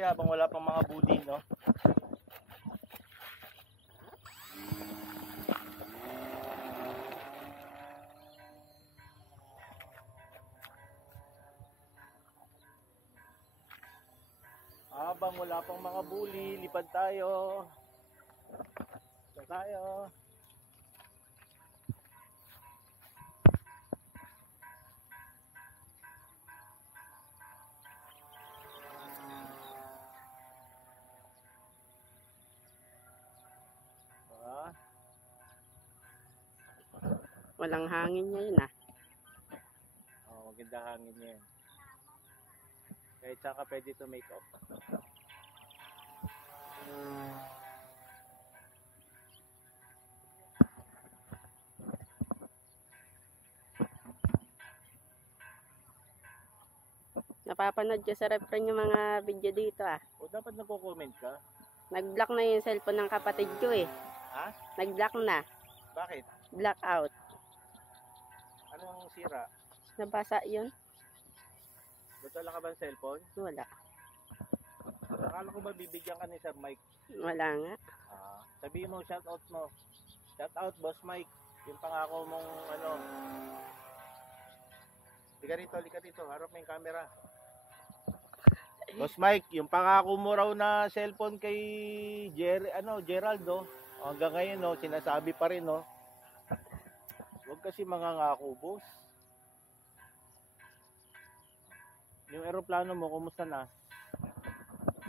tayo habang wala pang mga bully, no? Habang wala pang mga bully, lipad tayo. Lipad tayo. Walang hangin ngayon ah. Oh, maganda hangin niya yan. Kahit saan ka pwede to make up. Napapanood ko sa refren yung mga video dito ah. O dapat nagko-comment ka? Nag-block na yung cellphone ng kapatid ko eh. Ha? Nag-block na. Bakit? Blackout. Anong sira? Nabasa yun? Dala ka ba ng cellphone? Wala. Akala ko ba bibigyan ka ni Sir Mike? Wala nga. Sabihin mo, shout out mo. Shout out, Boss Mike. Yung pangako mong ano. Lika rito. Harap mo yung camera. Boss Mike, yung pangako mo raw na cellphone kay Gerald, no? Hanggang ngayon, no, sinasabi pa rin, no? Huwag kasi mangangako, boss. Yung eroplano mo, kumusta na?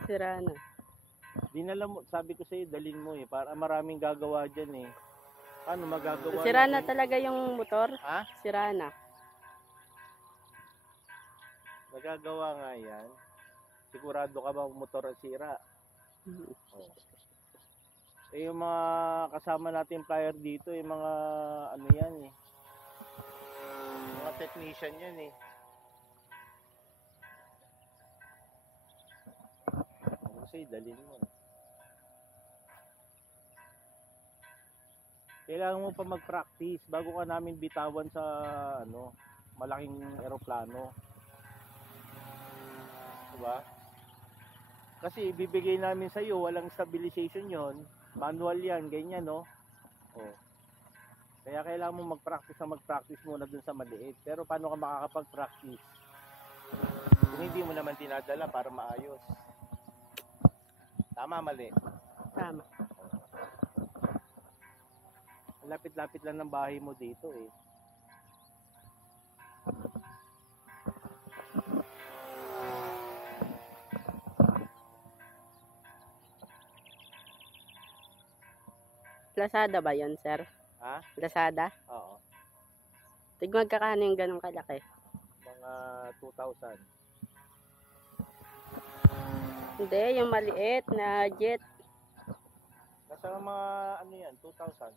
Sira na. Dinala mo, sabi ko sa'yo, dalhin mo eh. Para maraming gagawa dyan eh. Paano magagawa? Sira na talaga yung motor. Ha? Sira na. Magagawa nga yan. Sigurado ka ba motor ang sira? Oh. Eh yung mga kasama natin flyer dito, yung mga ano yan eh. Mga technician yan eh. Kasi dalhin mo. Kailangan mo pa mag-practice bago ka namin bitawan sa ano, malaking eroplano. Diba? Kasi ibibigay namin sa iyo, walang stabilization 'yon. Manual 'yan, ganyan, no? Oh. Kaya kailangan mo mag-practice muna dun sa maliit. Pero paano ka makakapag-practice? Kung hindi mo naman dinadala para maayos. Tama, mali? Tama. Lapit-lapit lang ng bahay mo dito eh. Lazada ba yun, sir? Ha? Lazada? Oo. Tigmag kakano yung ganong kalaki? Mga 2,000. Hindi, yung maliit na jet. Nasa mga ano yan, 2,000.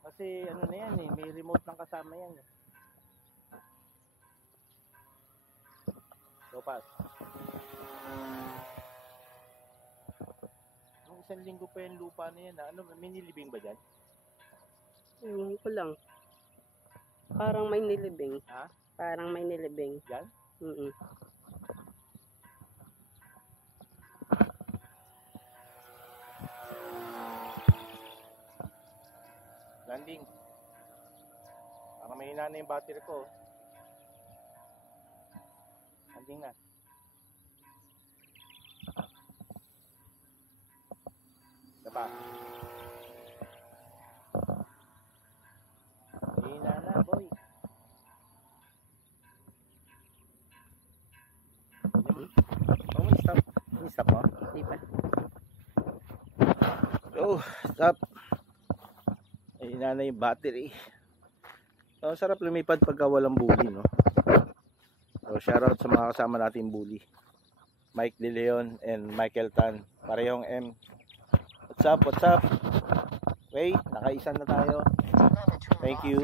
Kasi ano na yan eh, may remote ng kasama yan eh. Lopas. Nung isang linggo pa yung lupa na yan, ano, may nilibing ba dyan? Ewan ko lang. Parang may nilibing. Ha? Parang may nilibing. Dyan? Landing. Baka mahina na yung battery ko. Landing na. Diba? Mahina na, boy. Stop. Stop mo? Di ba? Oh, stop. Mahina na yung battery. So, sarap lumipad pagka walang bully, no? So, shoutout sa mga kasama natin bully. Mike De Leon and Michael Tan. Parehong M. What's up? Wait, nakaisa na tayo. Thank you.